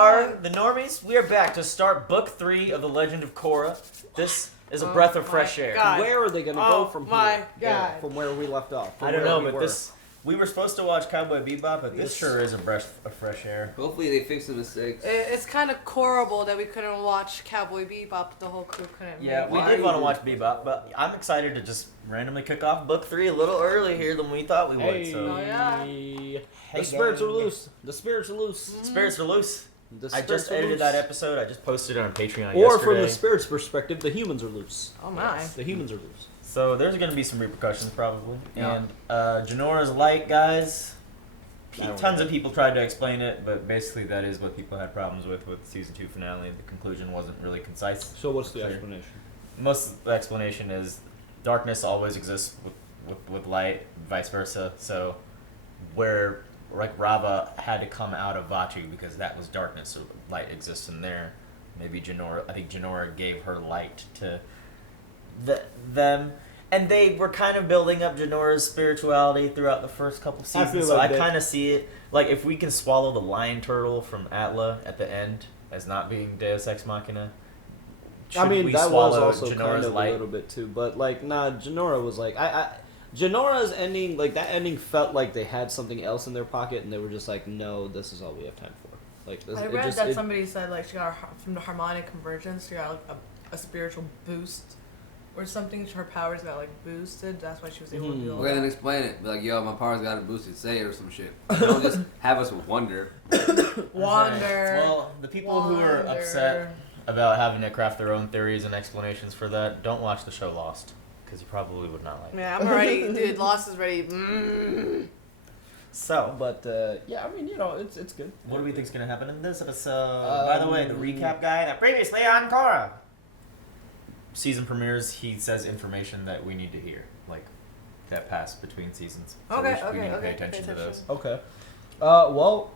are the Normies. We are back to start Book 3 of the Legend of Korra. This is a breath of fresh air. God. Where are they going to go from here? My God. From where we left off. I don't know, but we were supposed to watch Cowboy Bebop, but this sure is a breath of fresh air. Hopefully they fix the mistakes. It's kind of horrible that we couldn't watch Cowboy Bebop. The whole crew couldn't. Yeah, we did want to watch Bebop, but I'm excited to just randomly kick off Book 3 a little early here than we thought we would. Hey, So. Oh, yeah. The spirits are loose. The spirits are loose. Spirits are loose. The I just spirits are edited loose. that episode. I just posted it on Patreon Or yesterday. from the spirits' perspective, the humans are loose. Oh my. The humans are loose. So there's going to be some repercussions probably. Yeah. And Janora's light, guys. don't Tons know. of people tried to explain it, but basically that is what people had problems with season 2 finale. The conclusion wasn't really concise. So what's the Clear. explanation? Most of the explanation is darkness always exists with light, vice versa. So where like Rava had to come out of Vachu because that was darkness, so light exists in there. Maybe I think Janora gave her light to them. And they were kind of building up Janora's spirituality throughout the first couple seasons. feel So like I they- kind of see it. Like, if we can swallow the lion turtle from Atla at the end as not being Deus Ex Machina, I mean, we that was swallow also Janora's kind of light? a little bit too, but like, nah, Janora was like, Janora's ending, like that ending felt like they had something else in their pocket, and they were just like, no, this is all we have time for. Like, this, I read that somebody said like she got from the harmonic convergence. She got like a spiritual boost. Or something, her powers got like boosted. That's why she was able to do all Go ahead and that. explain it. Be like, yo, my powers got boosted. Say it or some shit. Don't just have us wonder. Wander. Well, the people who are upset about having to craft their own theories and explanations for that, don't watch the show Lost, because you probably would not like it. Yeah, I'm already, dude. Lost is ready. So, But yeah, I mean, you know, it's good. what do we think's going to happen in this episode? By the way, the recap guy that previously on Korra. Season premieres, he says information that we need to hear, like that passed between seasons. So we need to pay attention to those. Okay. Well,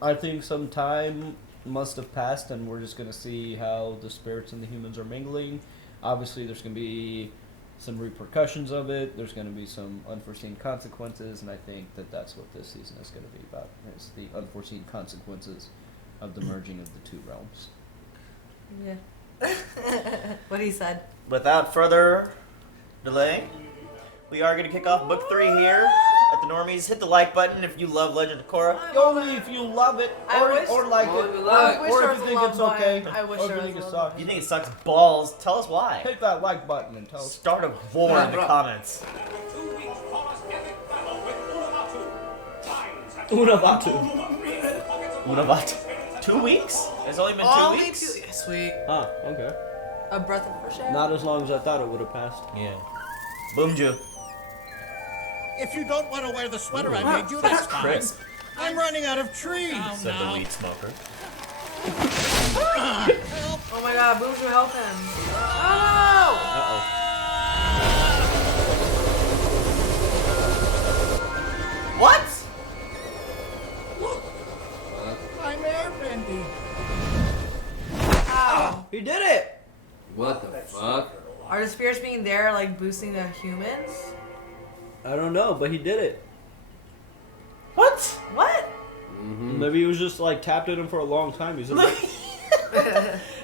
I think some time must have passed, and we're just gonna see how the spirits and the humans are mingling. Obviously, there's gonna be some repercussions of it. There's gonna be some unforeseen consequences, and I think that that's what this season is gonna be about. It's the unforeseen consequences of the merging of the two realms. Yeah. What he said. Without further delay, we are going to kick off Book 3 here at the Normies. Hit the like button if you love Legend of Korra. Only if you love it or like Only it, if you love it. or if you think it's okay, I wish or if there you was think it a sucks. You think it sucks balls? Tell us why. Hit that like button and tell us. Start a war in the bro. comments. Unavatu. 2 weeks? It's only been 2 weeks? Yeah, sweet. Ah, okay. A breath of fresh air. Not as long as I thought it would have passed. Yeah. Boomju. If you don't want to wear the sweater I made you, that's fine. Crisp, I'm running out of trees. said the weed smoker. Oh my god, Boozer, help him. Oh What? I'm airbending. no! Ow. He did it! What the fuck? Are the spirits being there, like, boosting the humans? I don't know, but he did it. What? What? Maybe he was just like tapped at him for a long time. He's like,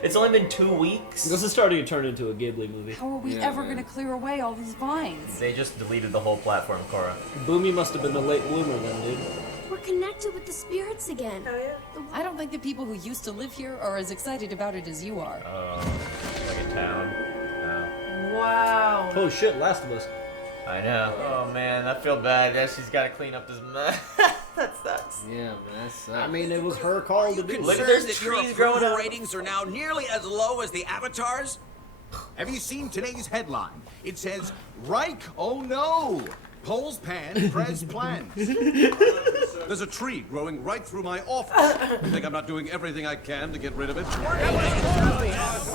It's only been 2 weeks. this is starting to turn into a Ghibli movie. How are we Yeah, ever man. going to clear away all these vines? They just deleted the whole platform, Korra. Boomy must have been the late bloomer then, dude. We're connected with the spirits again. Oh yeah. I don't think the people who used to live here are as excited about it as you are. Like a town. Oh. Wow. Oh shit, Last of Us. I know. Oh man, I feel bad. Yeah, she's got to clean up this mess. That sucks. Yeah, man, that sucks. I mean, it was her call to do. Look at Concerned there's that your trees growing approval up. ratings are now nearly as low as the Avatars? Have you seen today's headline? It says, Reich, oh no! Polls pan, Prez plans. There's a tree growing right through my office. You think I'm not doing everything I can to get rid of it?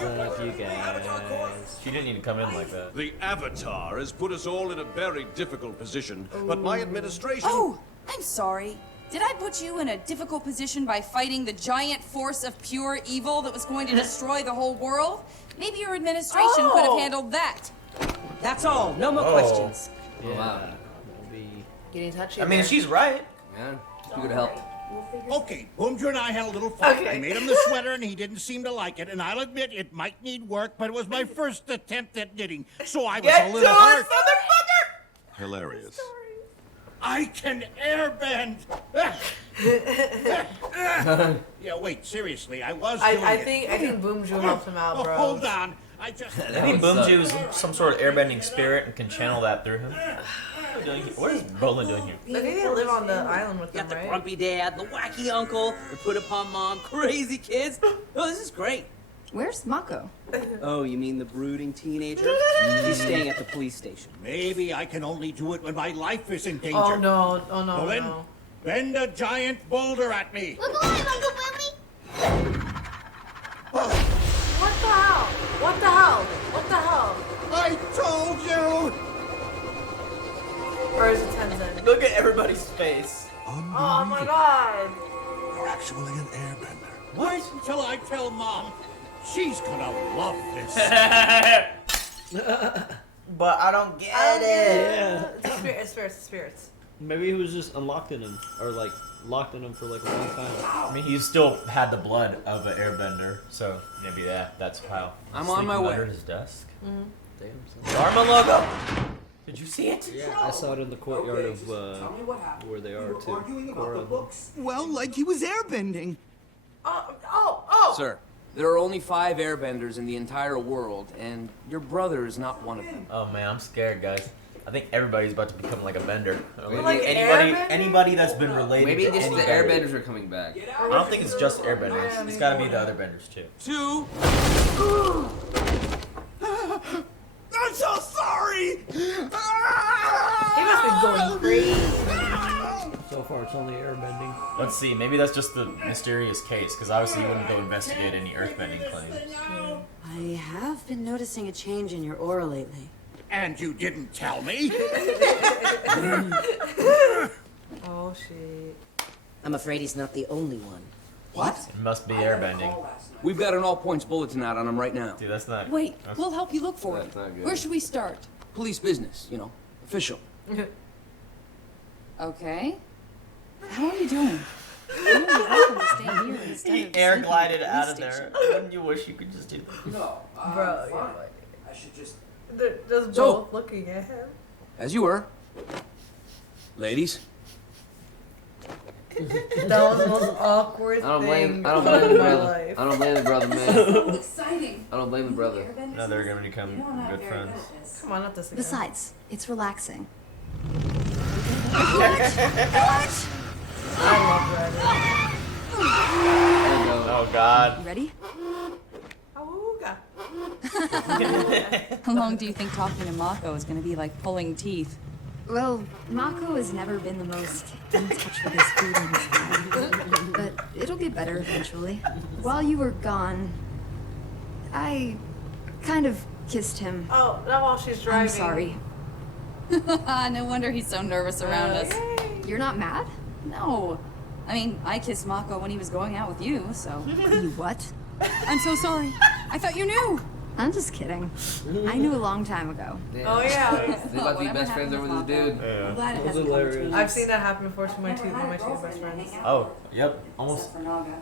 Love you guys. She didn't need to come in like that. The Avatar has put us all in a very difficult position, but my administration... Oh, I'm sorry. Did I put you in a difficult position by fighting the giant force of pure evil that was going to destroy the whole world? Maybe your administration could have handled that. That's all. No more questions. Yeah. Wow. That'll be... Getting touchy. I mean, there. she's right. Man, you could help. Okay, Boomja and I had a little fight. Okay. I made him the sweater and he didn't seem to like it, and I'll admit it might need work, but it was my first attempt at knitting, so I was Get a to little it, hurt. motherfucker! Hilarious. I can airbend! Yeah, wait, seriously, I was doing I it. think Boom Ju helped him out, Oh, bro. hold on. I just... I think Boomju is some sort of airbending spirit and can channel that through him. What is Roland doing here? I think they live on the island with them, Got the right? grumpy dad, the wacky uncle, the put upon mom, crazy kids. Oh, this is great. Where's Mako? Oh, you mean the brooding teenager? He's staying at the police station. Maybe I can only do it when my life is in danger. Oh no! Oh no! Well then, No! bend a giant boulder at me. Look alive, Uncle Boomy! What the hell? What the hell? What the hell? I told you! Or is it Tenzin? Look at everybody's face. Oh my god! You're actually an airbender. Wait until I tell Mom. She's gonna love this. But I don't get it. Yeah. It's spirits. Maybe he was just unlocked in him, or like locked in him for like a long time. I mean, he still had the blood of an airbender, so maybe that's how. I'm on my way. Under his desk. Damn. Dharma logo. Did you see it? Yeah, I saw it in the courtyard of where they are too. Korra. Well, like he was airbending. Oh! Sir, there are only 5 airbenders in the entire world, and your brother is not one of them. Oh man, I'm scared, guys. I think everybody's about to become like a bender. Like anybody, airbender? anybody that's been related. Maybe to just the anybody. airbenders are coming back. I don't think it's just airbenders. It's got to be the other benders too. 2. I'm so sorry! He must be going crazy. So far, it's only airbending. Let's see. Maybe that's just the mysterious case, because obviously you wouldn't go investigate any earthbending claims. I have been noticing a change in your aura lately. And you didn't tell me? Oh shit. I'm afraid he's not the only one. What? It must be airbending. We've got an all-points bulletin out on him right now. Dude, that's not. Wait, that's- we'll help you look for it. That's not good. Where should we start? Police business, official. Okay. How are you doing? You're welcome to stay here instead He of air sleeping glided at the out of police there. station. Wouldn't you wish you could just do that? No, Bro, yeah, I should just... they're just So- both looking at him. As you were. Ladies. That was the most awkward I don't blame. thing I don't blame of the my brother. life. I don't blame the brother, man. Exciting. I don't blame the brother. No, they're gonna become good friends. Come on, not this again. Besides, it's relaxing. I love Reddit. And, Oh God. You ready? Awooga. How long do you think talking to Mako is going to be like pulling teeth? Well, Mako has never been the most in touch with his feelings guy. But it'll get better eventually. While you were gone, I kind of kissed him. Oh, not while she's driving. I'm sorry. No wonder he's so nervous around us. You're not mad? No. I mean, I kissed Mako when he was going out with you, so. You what? I'm so sorry. I thought you knew. I'm just kidding. I knew a long time ago. Oh yeah. They about to be best friends over this dude. I'm glad it That was hasn't come hilarious. between I've us. seen that happen before to my two best friends. Oh, yep. Almost Except for Naga.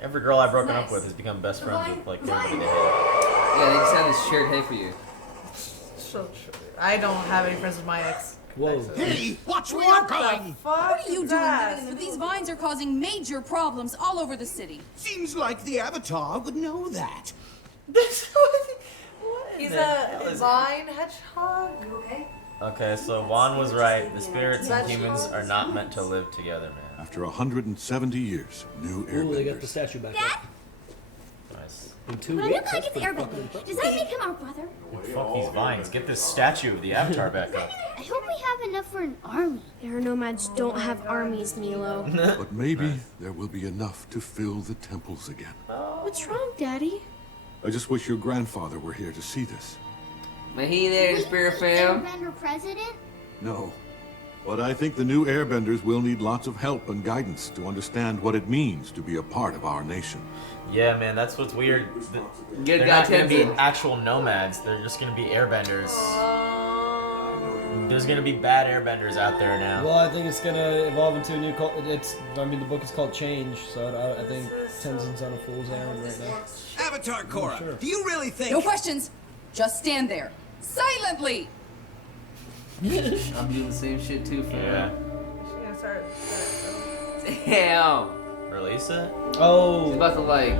every girl I've broken up with has become best friends with like everybody they hate. Yeah, they just have this shared hate for you. I don't have any friends with my ex. Whoa. Hey, watch where What you're the going! fuck? What are you is doing that? living in there? These vines are causing major problems all over the city. Seems like the Avatar would know that. He's the hell a is vine hedgehog. Okay, so Juan was right. The spirits and humans are not meant to live together, man. After 170 years, new Ooh, they got the airbenders. statue back Dad? up. Nice. In 2 When I weeks. know I That's get the pretty airbender, fucking impressive. does that make him our brother? Fuck these vines. Get this statue of the Avatar back up. I hope we have enough for an army. Our nomads don't have armies, Milo. But maybe there will be enough to fill the temples again. What's wrong, Daddy? I just wish your grandfather were here to see this. Man, he there, Wait, Spirit the fam. Airbender president? No. But I think the new airbenders will need lots of help and guidance to understand what it means to be a part of our nation. Yeah, man, that's what's weird. Good They're guy, not gonna be Tenzin. actual nomads. They're just gonna be airbenders. There's gonna be bad airbenders out there now. Well, I think it's gonna evolve into a new cult. I mean, the book is called Change, so I think Tenzin's on a fool's errand right now. Avatar Korra, Sure. do you really think... No questions. Just stand there. Silently! I'm doing the same shit too for Yeah. She's gonna start. Damn. Release it? Oh. She's about to like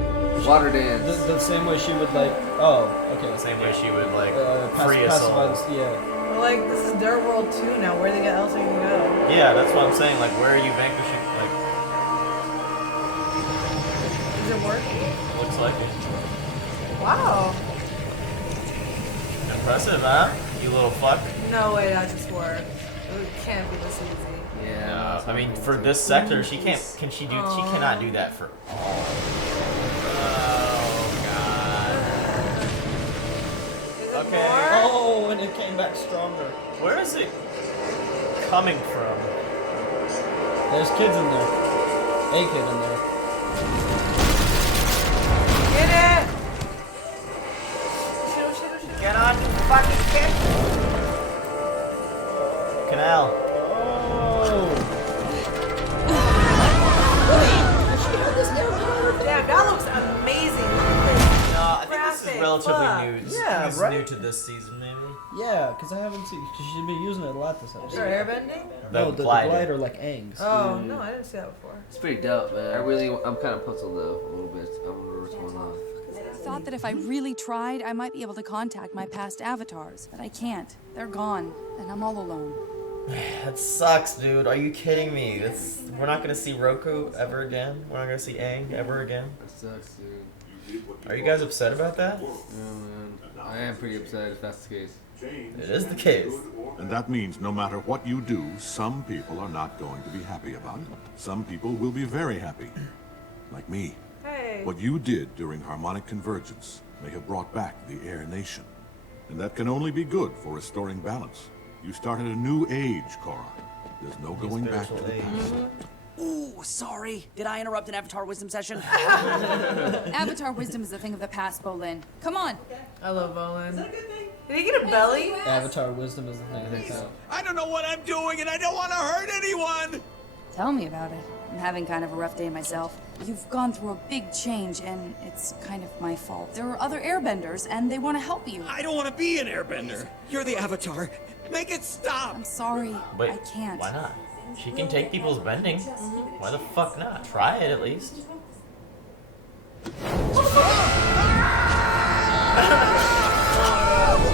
water dance. The same way she would like. Oh, okay. The same way she would like free a pacify soul. Yeah. Well, like this is their world too now. Where they else are you gonna go? Yeah, that's what I'm saying. Like, where are you vanquishing? Like, Is it working? looks like it. Wow. Impressive, huh? You little fuck. No way that just worked. It can't be this easy. Yeah. I mean, for this sector, she can't. Can she do? She cannot do that for all. Oh God. Okay. Oh, and it came back stronger. Where is it coming from? There's kids in there. A kid in there. Get it! Get on, you fucking kid! Canal. Damn, that looks amazing. No, I think this is relatively new. Yeah, This is right? new to this season, maybe. Yeah, because I haven't seen. Because she's been using it a lot this episode. For airbending? No, the glider like Aang's. Oh, no, I didn't see that before. It's pretty dope, man. I'm kind of puzzled though a little bit. I wonder what's going on. I thought that if I really tried, I might be able to contact my past avatars, but I can't. They're gone, and I'm all alone. That sucks, dude. Are you kidding me? We're not gonna see Roku ever again. We're not gonna see Aang ever again. That sucks, dude. Are you guys upset about that? Yeah, man. I am pretty upset if that's the case. It is the case. And that means no matter what you do, some people are not going to be happy about it. Some people will be very happy. Like me. Hey. What you did during harmonic convergence may have brought back the Air Nation. And that can only be good for restoring balance. You started a new age, Korra. There's no going back to the past. Ooh, sorry. Did I interrupt an Avatar wisdom session? Avatar wisdom is a thing of the past, Bolin. Come on. I love Bolin. Did he get a belly? Avatar wisdom is the thing of the past. I don't know what I'm doing, and I don't want to hurt anyone! Tell me about it. I'm having kind of a rough day myself. You've gone through a big change, and it's kind of my fault. There are other airbenders, and they want to help you. I don't want to be an airbender. You're the Avatar. Make it stop! I'm sorry. Wait, I can't. why not? She can take people's bending. Why the fuck not? Try it at least.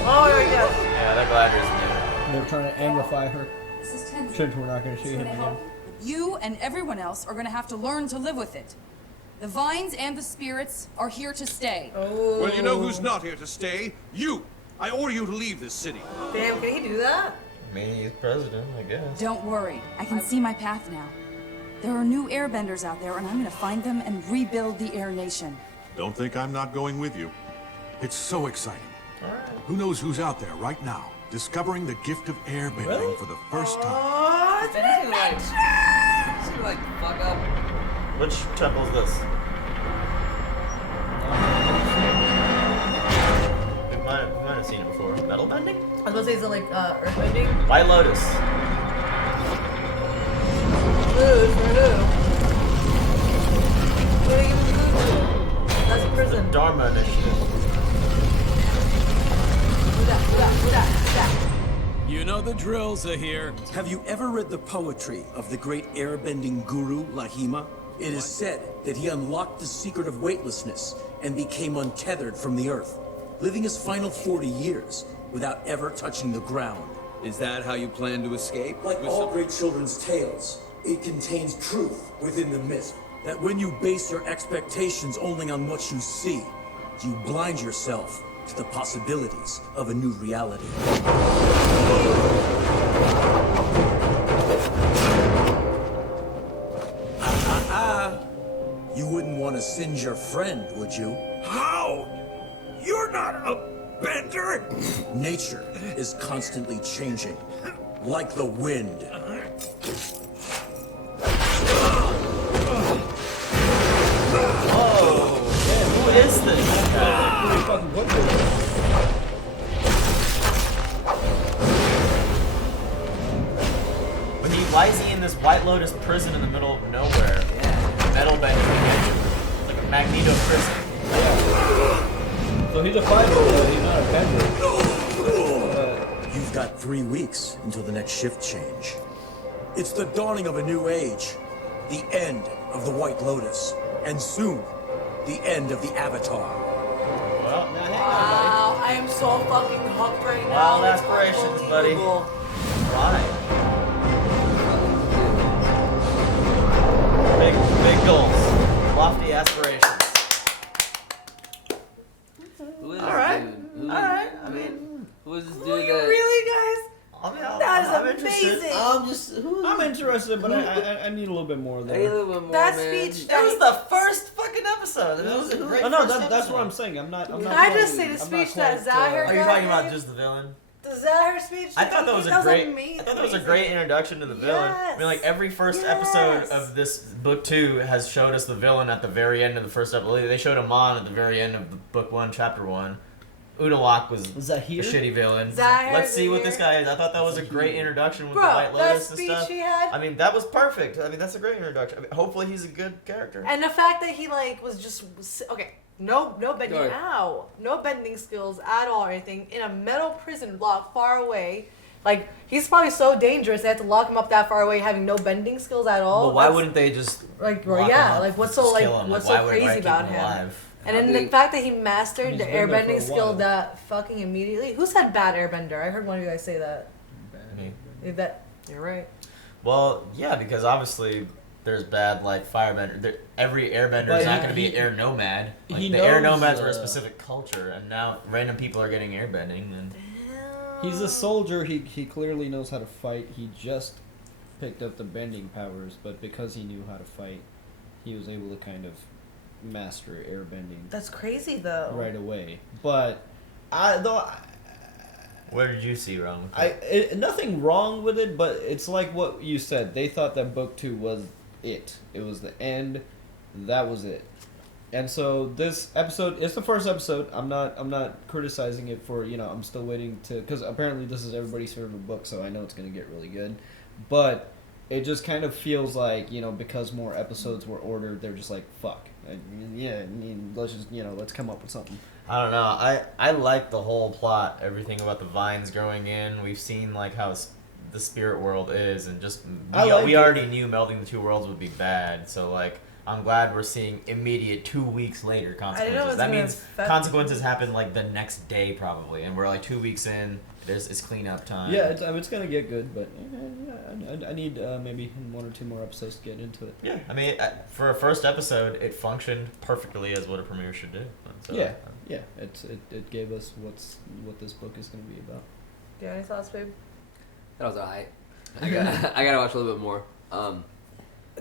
Oh, yeah. Yeah, that glider's new. They're trying to anglify her. Since we're not going to shoot him again. You and everyone else are going to have to learn to live with it. The vines and the spirits are here to stay. Oh. Well, you know who's not here to stay? You! I order you to leave this city. Damn, can he do that? I mean, he's president, I guess. Don't worry. I can see my path now. There are new airbenders out there, and I'm going to find them and rebuild the Air Nation. Don't think I'm not going with you. It's so exciting. Who knows who's out there right now, discovering the gift of airbending for the first time. Oh, it's an adventure! She's gonna like fuck up. Which temple's this? We might have seen it before. Metal bending? I was gonna say something like earthbending. White Lotus. Food for who? Who are they giving food to? That's a prison. The Dharma Initiative. You know the drill, Zaheer. Have you ever read the poetry of the great airbending guru, Lahima? It is said that he unlocked the secret of weightlessness and became untethered from the earth, living his final 40 years without ever touching the ground. Is that how you plan to escape? Like all great children's tales, it contains truth within the mist. That when you base your expectations only on what you see, you blind yourself to the possibilities of a new reality. You wouldn't want to singe your friend, would you? How? You're not a bender? Nature is constantly changing, like the wind. Oh, who is this guy? why is he in this White Lotus prison in the middle of nowhere? Yeah. Metal bending, like a Magneto prison. Yeah. So he's a fighter, though. He's not a bender. You've got 3 weeks until the next shift change. It's the dawning of a new age. The end of the White Lotus. And soon, the end of the Avatar. Well, now hang Wow, I am so fucking hooked right now. Wild aspirations, buddy. Why? Big goals. Lofty aspirations. Who is Alright. this dude? Alright. I mean, who is this dude Really, guys? That is amazing. I'm interested, but I need a little bit more there. I need a little bit more, That man. speech. That was the first fucking episode. That was a great Oh, no, first that's episode. what I'm saying. I'm not. Can I just say the I'm not speech that quite, Zaheer Are you talking about just the villain? The Zaheer speech? I thought that was amazing. I thought that was a great introduction to the villain. I mean, like every first episode of this book 2 has showed us the villain at the very end of the first episode. They showed him on at the very end of the book 1, chapter 1. Unalaq was Zaheer? a shitty villain. Zaheer, Let's see what Zaheer. this guy is. I thought that was a great introduction with Bro, the White Lotus that and stuff. speech he had. I mean, that was perfect. I mean, that's a great introduction. I mean, hopefully, he's a good character. And the fact that he like was just okay, no bending, Go ahead. no bending skills at all or anything in a metal prison locked far away. Like he's probably so dangerous they have to lock him up that far away, having no bending skills at all. But why That's- wouldn't they just like lock him yeah, up, like what's just so like kill him? what's Like, so why would crazy keep about him him? alive? And then the fact that he mastered He's the been there for airbending a skill while. that fucking immediately. Who said bad airbender? I heard one of you guys say that. Me. That you're right. Well, yeah, because obviously there's bad like firebender. Every airbender But is not he- going to be he- air nomad. Like, he the air knows, nomads are a specific culture, and now random people are getting airbending. And He's a soldier. He clearly knows how to fight. He just picked up the bending powers, but because he knew how to fight, he was able to kind of master airbending That's crazy though. right away. But where did you see wrong with it? nothing wrong with it, but it's like what you said. They thought that book 2 was it. It was the end. That was it. And so this episode, it's the first episode. I'm not criticizing it for, I'm still waiting to, because apparently this is everybody's favorite book, so I know it's going to get really good. But it just kind of feels like, because more episodes were ordered, they're just like, fuck. Let's just, let's come up with something. I don't know. I like the whole plot. Everything about the vines growing in. We've seen like how the spirit world is, and just we already knew melding the two worlds would be bad. So like, I'm glad we're seeing immediate 2 weeks later consequences. That means consequences happen like the next day probably, and we're like 2 weeks in. It's cleanup time. Yeah, it's gonna get good, but I need maybe 1 or 2 more episodes to get into it. Yeah, I mean, for a first episode, it functioned perfectly as what a premiere should do. So, yeah, it gave us what this book is gonna be about. Do you have any thoughts, babe? That was alright. I gotta watch a little bit more.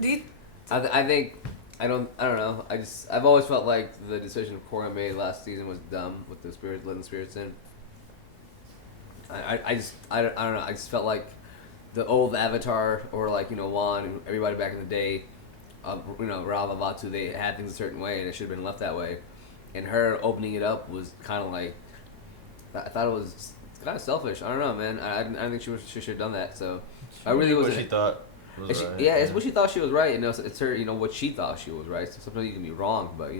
Do you? I think I don't know. I've always felt like the decision Korra made last season was dumb with the spirits, letting the spirits in. I don't know. I just felt like the old Avatar or like Wan and everybody back in the day, Rava Vatu, they had things a certain way and it should have been left that way. And her opening it up was kind of like, I thought it was kind of selfish. I don't know, man. I didn't think she should have done that. So I really wasn't. What she thought was right. Yeah, it's what she thought she was right. It's her. What she thought she was right. So sometimes you can be wrong, but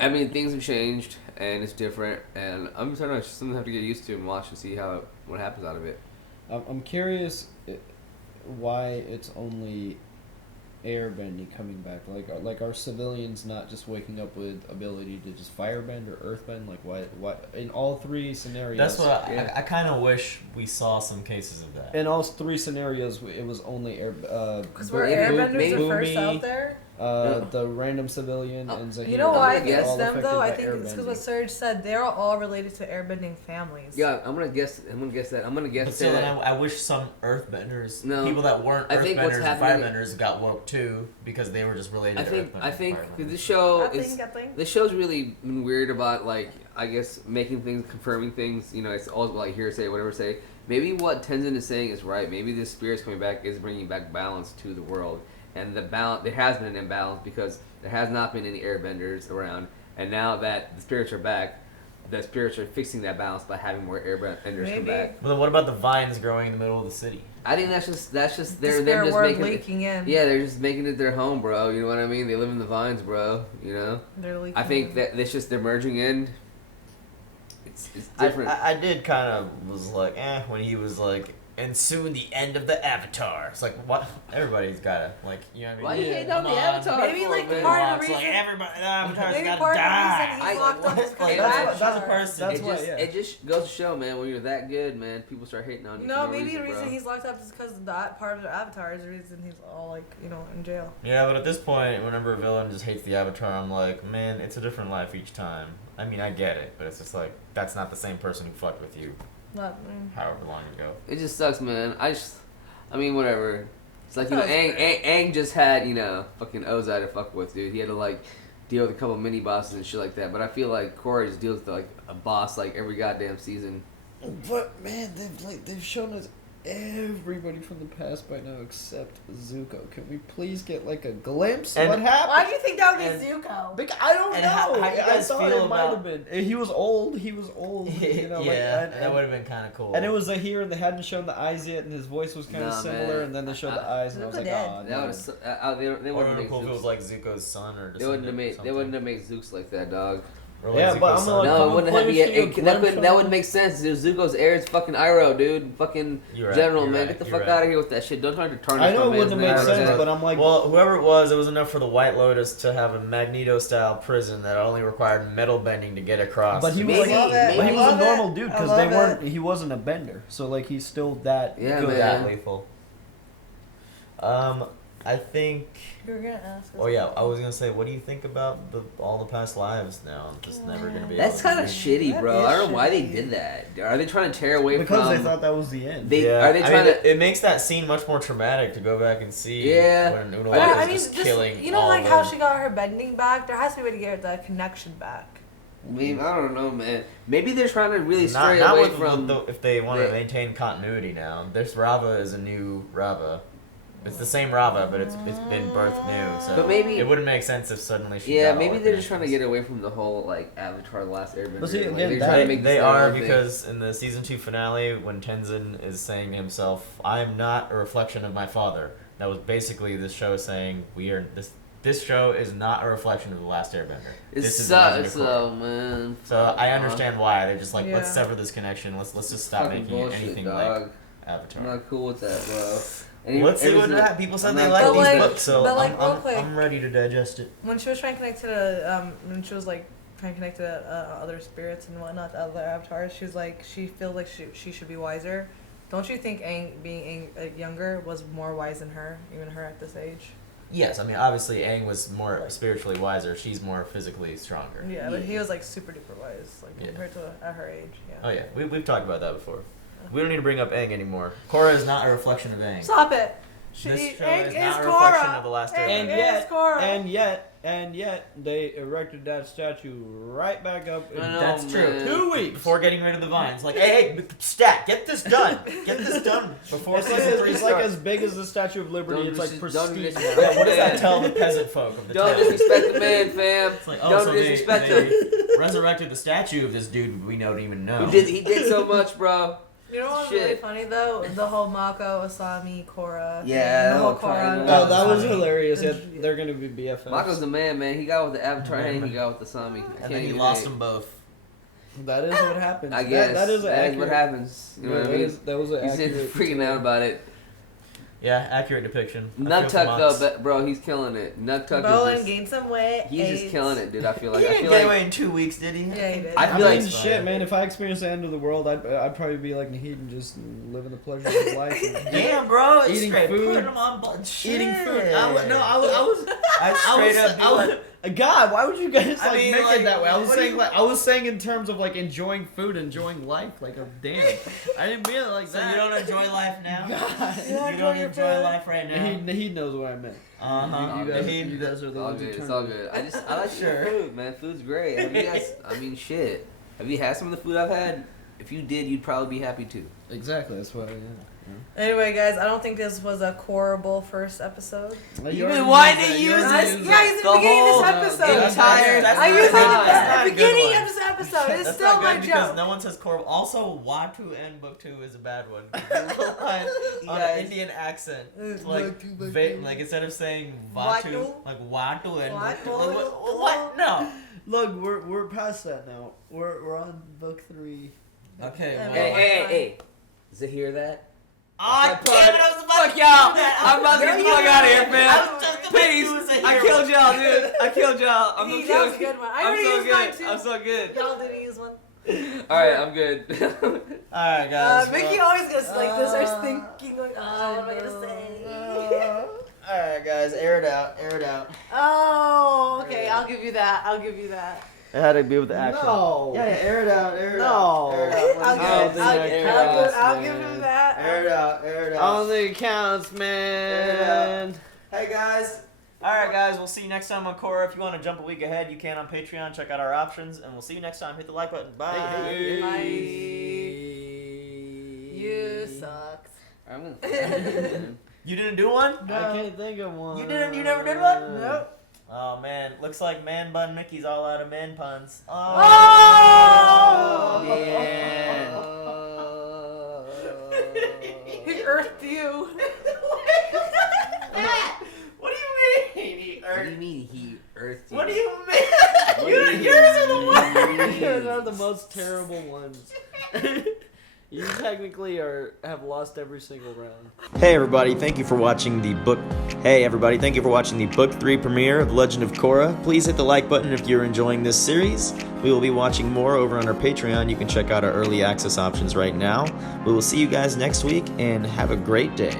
I mean, things have changed and it's different, and I'm just something I have to get used to and watch and see what happens out of it. I'm curious why it's only airbending coming back. Like are civilians not just waking up with ability to just firebend or earthbend? Like why in all 3 scenarios? That's what I kind of wish we saw some cases of that. In all 3 scenarios, it was only air. Because we're airbenders are first out there. The random civilian and Zaheer. You know why I think all it's them affected though? by I think it's because what Serge said. They're all related to airbending families. Yeah, I'm gonna guess that. But still, I wish some earthbenders, people that weren't I think what's earthbenders and happening- firebenders got woke too because they were just related to earthbenders. I think and firebenders. the show I is think. the show's really been weird about I guess making things, confirming things. It's always like hearsay, whatever say. Maybe what Tenzin is saying is right. Maybe this spirit's coming back is bringing back balance to the world, and the balance there has been an imbalance because there has not been any airbenders around, and now that the spirits are back, the spirits are fixing that balance by having more airbenders come back. Well, then what about the vines growing in the middle of the city? I think that's just they're spirit just world making leaking in. Yeah, they're just making it their home, bro. You know what I mean? They live in the vines, bro. You know. They're leaking I think in. that it's just they're merging in. It's different. I did kind of was like, when he was like, and soon the end of the Avatar. It's like, what? Everybody's gotta, like, you know what I mean? Why you hating on the Avatar? Maybe for, like man? part of the It's reason. like everybody, the Avatar's Maybe gotta part of the die. reason he's locked up is because of That's a Avatar. person. It just goes to show, man, when you're that good, man, people start hating on you. No, for maybe the bro. reason he's locked up is because that part of the Avatar is the reason he's all like, in jail. Yeah, but at this point, whenever a villain just hates the Avatar, I'm like, man, it's a different life each time. I mean, I get it, but it's just like, that's not the same person who fucked with you however long ago. It just sucks, man. I mean, whatever. It's like, Aang just had, fucking Ozai to fuck with, dude. He had to, like, deal with a couple mini bosses and shit like that. But I feel like Korra just deals with, like, a boss, like, every goddamn season. But, man, they've shown us everybody from the past by now except Zuko. Can we please get, like, a glimpse of what happened? Why do you think that would be Zuko? Because I don't know. How do you guys I thought feel it might about- have been. He was old. Yeah, that would have been kind of cool. And it was Zaheer, and they hadn't shown the eyes yet, and his voice was kind of similar, man. and then they showed the eyes, and I was like, oh, That no. would they Or wouldn't it make cool if it Zooks. was like Zuko's son or They wouldn't have made Zooks like that, dog. Or like Yeah, Zuko's but I'm son. like, No, it wouldn't have. please see a glimpse That of wouldn't make sense. Dude, Zuko's heir is fucking Iroh, dude. Fucking You're right, general, you're man. right, Get the you're fuck right. out of here with that shit. Don't try to tarnish I know my it man's wouldn't have name made like sense, that. but I'm like, Well, whoever it was enough for the White Lotus to have a Magneto-style prison that only required metal bending to get across. but he was Maybe- like, maybe- but he was a Love it. normal dude because I they love weren't. it. He wasn't a bender, so like he's still that Yeah, good. man. that lethal. I think. You were gonna ask. Oh yeah, I was gonna say, what do you think about all the past lives now? Just never gonna be. That's able to kind of read. shitty, bro. I don't know why they did that. Are they trying to tear away Because from? they thought that was the end. Are they I mean, trying to? it makes that scene much more traumatic to go back and see. Yeah. When Unalaq Yeah, is I mean, just killing. all like of how them. she got her bending back. There has to be a way to get the connection back. I mean, I don't know, man. Maybe they're trying to really Not stray away with from. if they want to the- maintain continuity now. This Rava is a new Rava. It's the same Rava, but it's been birthed new. So But maybe- it wouldn't make sense if suddenly she. Yeah, got all maybe her they're just trying to connections. get away from the whole like Avatar: The Last Airbender. But see, Like, again, they're that- trying to make this They their are own thing. because in the season 2 finale, when Tenzin is saying to himself, "I am not a reflection of my father." That was basically this show saying we are this. This show is not a reflection of the Last Airbender. It This is the Legend of sucks, Korra. though, man. So I understand why they're just like, let's Yeah. sever this connection. Let's just stop Fucking making it bullshit, anything dog. like Avatar. I'm not cool with that, bro. And Let's see what everything- people said I'm they not liked cool these with like- books, so but, like, real quick. I'm ready to digest it. When she was trying to connect to the when she was like trying to connect to other spirits and whatnot, the other avatars, she was like she feels like she should be wiser. Don't you think being younger was more wise than her, even her at this age? Yes, I mean obviously Aang was more spiritually wiser. She's more physically stronger. Yeah, but he was like super duper wise, like Yeah. compared to at her age. Yeah. Oh yeah, we've talked about that before. We don't need to bring up Aang anymore. Korra is not a reflection of Aang. Stop it. This show Aang is is not a reflection Korra. of the Last Aang Airbender. is Korra. And yet, they erected that statue right back up. In I know, That's true. man. 2 weeks. Before getting rid of the vines, like, hey, stat, get this done. Get this done before It's like, season 3 it's like starts. as big as the Statue of Liberty. Don't It's like dis- pristine. don't dis- Yeah, what does that tell the peasant folk of the Don't town? disrespect the man, fam. It's like, Don't so disrespect they him. resurrected the statue of this dude we don't even know. He did so much, bro. You know what's Shit. really funny though? The whole Mako, Asami, Korra. Yeah, the whole that whole triangle. Korra. Oh, that was funny. hilarious. Yeah, Yeah. they're gonna be BFFs. Mako's the man. He got with the Avatar and he got with the Sami. And then he lost them both. That is what happens. I guess that is, that is what happens. You know what I mean? That was an He's accurate. freaking out about it. Yeah, accurate depiction. I feel Nugtuck for Mox. though, bro, he's killing it. Nugtuck Bowen is just, gained some weight. he's just killing it, dude. I feel like He I didn't feel get like away in 2 weeks, did he? Yeah, he did. I I feel mean, like shit, man. If I experienced the end of the world, I'd probably be like Naheed and just living the pleasures of life. And Damn, bro. It's Eating straight food. Put him on eating food. Shit. I was I straight up be like, God, why would you guys I like mean, make like, it that way? I was what do saying you- like I was saying in terms of like enjoying food, enjoying life. Like, oh damn, I didn't mean it like so that. you don't enjoy life now? God. You don't enjoy life right now? Naheed knows what I meant. Uh-huh. You guys are it's the all ones who good. It's turn all me. good. I like Sure. food, man. Food's great. Have you guys? I mean, shit. Have you had some of the food I've had? If you did, you'd probably be happy too. Exactly. That's why. Anyway, guys, I don't think this was a horrible first episode. You've been wanting to use Yeah, he's in the beginning of this episode. entire I used it time. at the beginning of this episode. stuff. It's That's still not my good because joke. no one says Korra. Also, Watu and Book 2 is a bad one. You will find on an Indian accent, like like instead of saying Vatu, like Watu and Book 2. Like, what? No. Look, we're past that now. We're on book 3. Okay. Well, Hey. Zaheer that? Ah, damn it! I was about Fuck y'all! I'm about to get the fuck out of here, man. Please, I killed y'all, dude. I killed y'all. I'm That so was a good one. I I'm already so used mine good. too. I'm so good. Y'all didn't use one. All right, I'm good. All right, guys. Mickey always gets like this. Starts thinking like, oh, what am I gonna say? All right, guys. Air it out. Air it out. Oh, okay. I'll give you that. I'll give you that. It had to be with the action. No. Yeah, air it out. Air it out. Air it out. I'll give him that. Air it out. Air it out. On the accounts, man. Hey guys. Alright guys, we'll see you next time on Korra. If you want to jump a week ahead, you can on Patreon. Check out our options, and we'll see you next time. Hit the like button. Bye. Bye. You sucked. You didn't do one? No. I can't think of one. You didn't? You never did one? Nope. Oh man, looks like Man Bun Mickey's all out of man puns. Oh! Yeah. He earthed you. What do you mean? He What do you mean he earthed you? What do you mean? Yours are the worst. Yours are the most terrible ones. You technically have lost every single round. Hey everybody, thank you for watching the book. Hey everybody, thank you for watching the book 3 premiere of Legend of Korra. Please hit the like button if you're enjoying this series. We will be watching more over on our Patreon. You can check out our early access options right now. We will see you guys next week and have a great day.